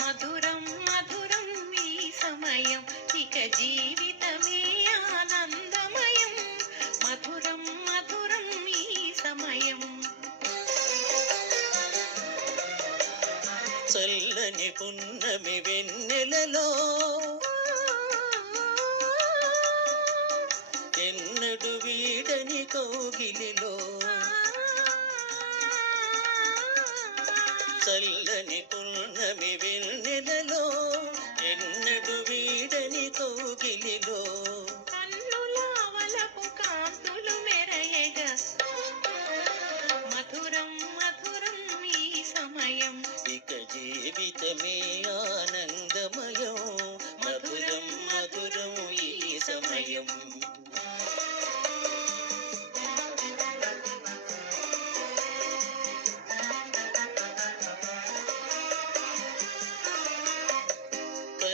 మధురం మధురం ఈ సమయం ఇక జీవితమే. చల్లని పున్నమి వెన్నెలలో ఎన్నడు వీడని కోగిలిలో చల్లని పున్నమి వెన్నెలలో ఎన్నడు వీడని కోగిలిలో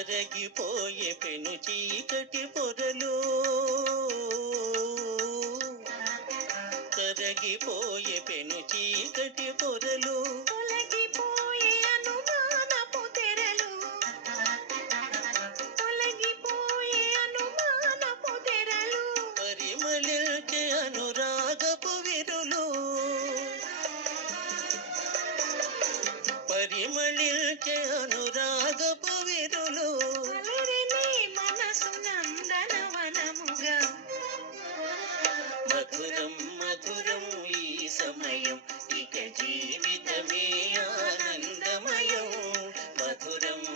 కరగిపోయే పెను చీకటి పొరలు. కరగిపోయే పెను చీకటి పొరలు.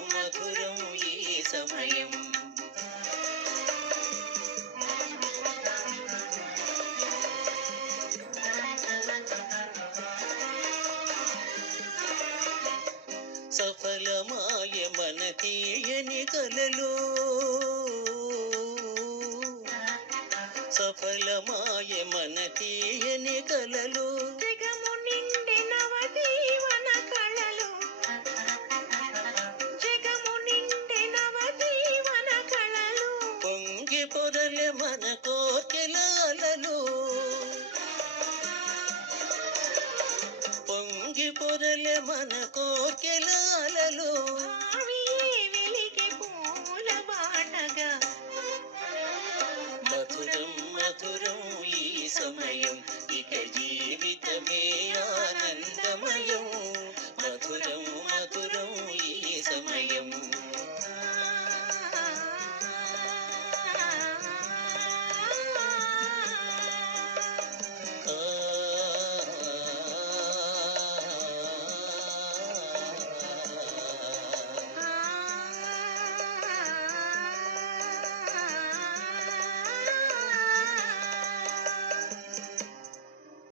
మధురము ఈ సమయం. సఫలమాయ మన తీయని కలలు. సఫలమాయ మన తీయని కలలు. మన కోకెలాలలో పొంగి పొరలే మన కోకెలాలలో మధురం మధురం ఈ సమయం ఇక జీ